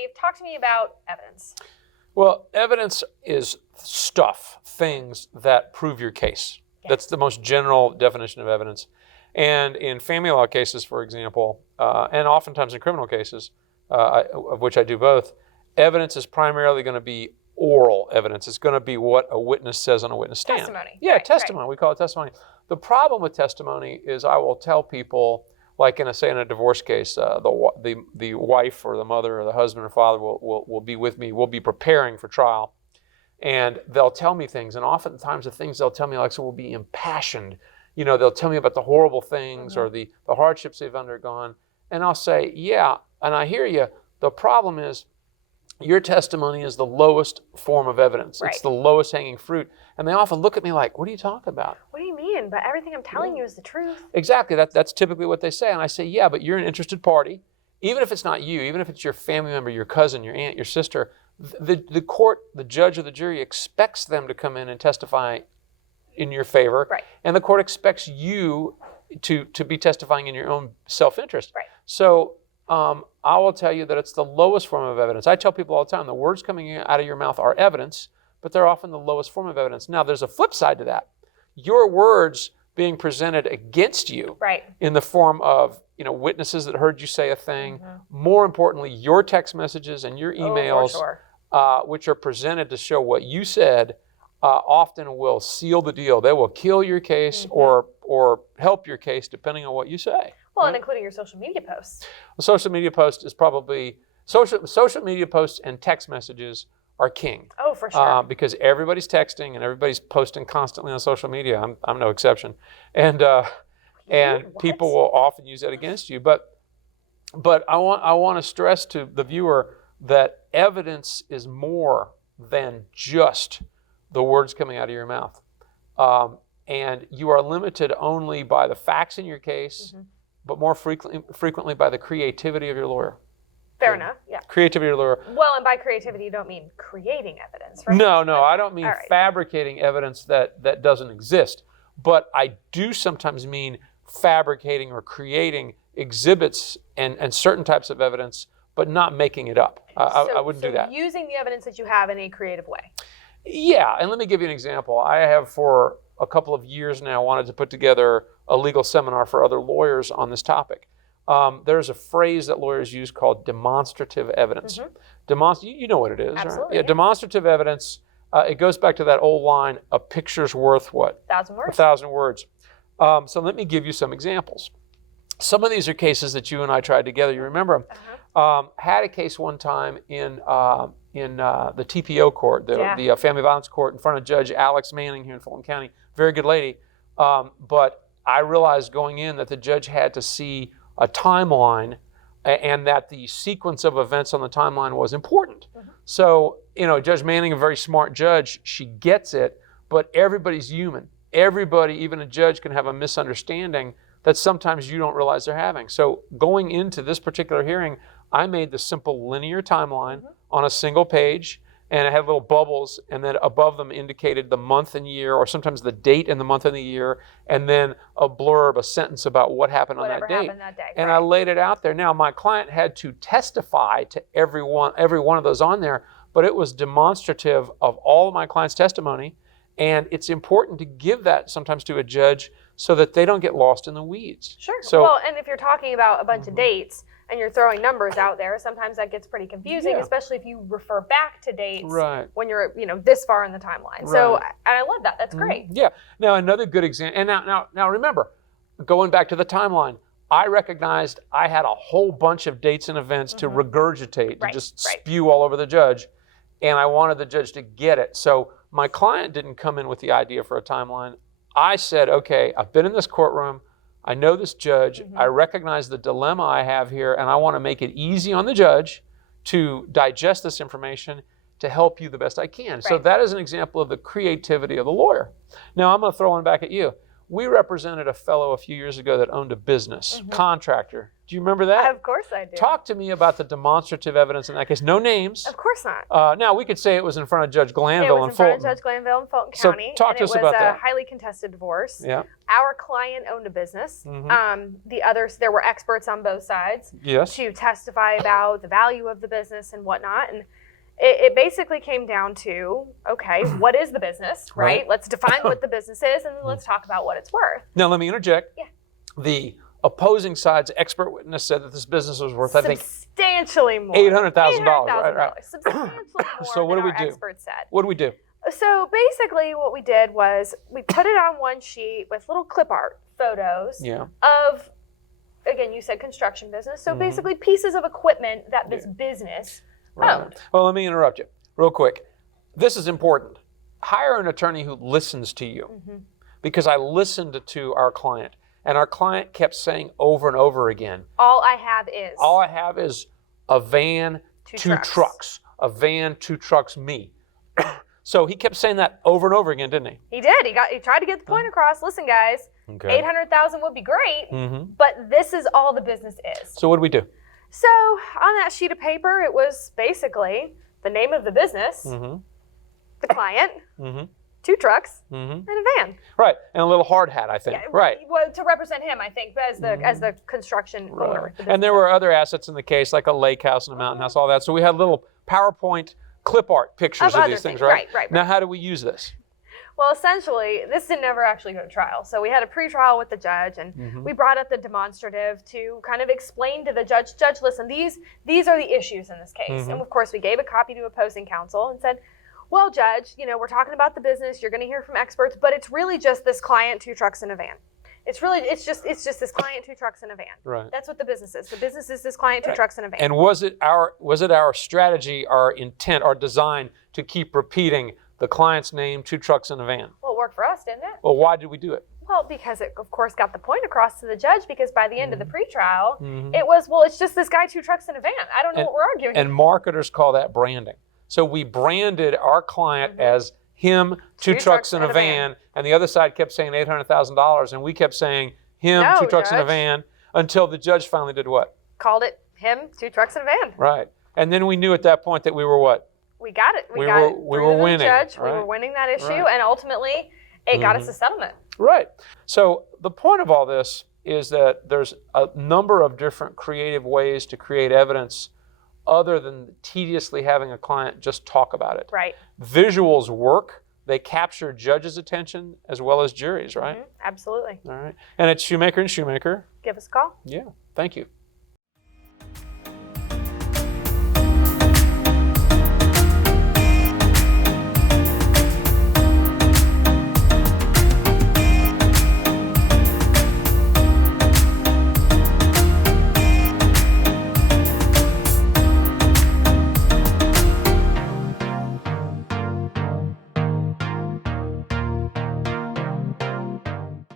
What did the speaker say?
Steve, talk to me about evidence. Well, evidence is things that prove your case. Yes. That's the most general definition of evidence. And in family law cases, for example, and oftentimes in criminal cases, of which I do both, evidence is primarily going to be oral evidence. It's going to be what a witness says on a witness stand. Testimony. Yeah, Right, testimony. We call it testimony. The problem with testimony is I will tell people, like in a divorce case, the wife or the mother or the husband or father will be with me. We'll be preparing for trial, and they'll tell me things. And oftentimes the things they'll tell me, Alexa, will be impassioned. You know, they'll tell me about the horrible things or the hardships they've undergone, and I'll say, yeah, and I hear you. The problem is, your testimony is the lowest form of evidence. Right. It's the lowest hanging fruit. And they often look at me like, what are you talking about? What do you mean? But everything I'm telling you is the truth. Exactly. That's typically what they say. And I say, yeah, but you're an interested party. Even if it's not you, even if it's your family member, your cousin, your aunt, your sister, the court, the judge or the jury expects them to come in and testify in your favor. Right. And the court expects you to be testifying in your own self-interest. Right. So I will tell you that it's the lowest form of evidence. I tell people all the time, the words coming out of your mouth are evidence, but they're often the lowest form of evidence. Now, there's a flip side to that. Your words being presented against you in the form of witnesses that heard you say a thing. More importantly, your text messages and your emails, which are presented to show what you said, often will seal the deal. They will kill your case or help your case, depending on what you say. Well, and including your social media posts. A social media post is probably social media posts and text messages are king. Oh, for sure. Because everybody's texting and everybody's posting constantly on social media. I'm no exception, and people will often use that against you. But I want to stress to the viewer that evidence is more than just the words coming out of your mouth, and you are limited only by the facts in your case. But more frequently by the creativity of your lawyer. Fair enough, yeah. Creativity of your lawyer. Well, and by creativity, you don't mean creating evidence, right? No, I don't mean fabricating evidence that doesn't exist. But I do sometimes mean fabricating or creating exhibits and certain types of evidence, but not making it up. I wouldn't do that. Using the evidence that you have in a creative way. Yeah, and let me give you an example. I have for a couple of years now wanted to put together a legal seminar for other lawyers on this topic. There's a phrase that lawyers use called demonstrative evidence. You know what it is, Absolutely, right? Yeah, demonstrative evidence, it goes back to that old line, a picture's worth what? 1,000 words. 1,000 words. So let me give you some examples. Some of these are cases that you and I tried together. You remember them. Had a case one time in the TPO court, the family violence court, in front of Judge Alex Manning here in Fulton County. Very good lady. But I realized going in that the judge had to see a timeline and that the sequence of events on the timeline was important. So, Judge Manning, a very smart judge, she gets it, but everybody's human. Everybody, even a judge, can have a misunderstanding that sometimes you don't realize they're having. So going into this particular hearing, I made the simple linear timeline on a single page, and it had little bubbles, and then above them indicated the month and year, or sometimes the date and the month and the year, and then a blurb, a sentence about what happened on that date. And I laid it out there. Now, my client had to testify to every one of those on there, but it was demonstrative of all of my client's testimony, and it's important to give that sometimes to a judge so that they don't get lost in the weeds. Sure. So, and if you're talking about a bunch of dates, and you're throwing numbers out there, sometimes that gets pretty confusing, especially if you refer back to dates when you're, this far in the timeline. So, and I love that. That's great. Yeah. Now, another good example, and now remember, going back to the timeline, I recognized I had a whole bunch of dates and events to regurgitate, to just spew all over the judge, and I wanted the judge to get it. So my client didn't come in with the idea for a timeline. I said, okay, I've been in this courtroom, I know this judge, I recognize the dilemma I have here, and I want to make it easy on the judge to digest this information to help you the best I can. So that is an example of the creativity of the lawyer. Now, I'm going to throw one back at you. We represented a fellow a few years ago that owned a business, contractor, Do you remember that? Of course I do. Talk to me about the demonstrative evidence in that case. No names. Of course not. Now, we could say it was in front of Judge Glanville It was in in front Fulton. of Judge Glanville in Fulton So County. talk to us about that. It was a highly contested divorce. Yeah. Our client owned a business. The others, there were experts on both sides Yes. to testify about the value of the business and whatnot. And it basically came down to, okay, what is the business, right? Let's define what the business is, and then let's talk about what it's worth. Now, let me interject. Yeah. The opposing side's expert witness said that this business was worth, I think, substantially more. $800,000. Right. Substantially more So what than do we our do? experts said. What do we do? So basically what we did was we put it on one sheet with little clip art photos of, again, you said construction business. So basically pieces of equipment that this business owned. Well, let me interrupt you real quick. This is important. Hire an attorney who listens to you, because I listened to our client, and our client kept saying over and over again, All I have is a van, two trucks. A van, two trucks, me. So he kept saying that over and over again, didn't he? He did. He tried to get the point across. Listen, guys, 800,000 would be great, but this is all the business is. So what do we do? So on that sheet of paper, it was basically the name of the business, the client, two trucks, and a van. Right, and a little hard hat, I think. Yeah, right. Well, to represent him, I think, as the construction owner. The and there were other assets in the case, like a lake house and a mountain house, all that. So we had little PowerPoint clip art pictures of these things, right? Right. Now, how do we use this? Well, essentially, this didn't ever actually go to trial. So we had a pre-trial with the judge, and we brought up the demonstrative to kind of explain to the judge, listen, these are the issues in this case. And of course, we gave a copy to opposing counsel and said, well, judge, we're talking about the business. You're going to hear from experts, but it's really just this client, two trucks, and a van. It's just this client, two trucks, and a van. Right. That's what the business is. The business is this client, two trucks, and a van. And was it our strategy, our intent, our design to keep repeating the client's name, two trucks, and a van? Well, it worked for us, didn't it? Well, why did we do it? Well, because it, of course, got the point across to the judge, because by the end of the pretrial, it was, well, it's just this guy, two trucks, and a van. I don't know what we're arguing. And marketers call that branding. So we branded our client as him, two trucks, and a van, and the other side kept saying $800,000, and we kept saying him, two trucks, and a van, until the judge finally did what? Called it him, two trucks, and a van. Right. And then we knew at that point that we were what? We got it. We were winning. Judge. We were winning that issue, and ultimately, it got us a settlement. Right. So the point of all this is that there's a number of different creative ways to create evidence other than tediously having a client just talk about it. Right. Visuals work. They capture judges' attention as well as juries, right? Absolutely. All right. And it's Shewmaker and Shewmaker. Give us a call. Yeah. Thank you.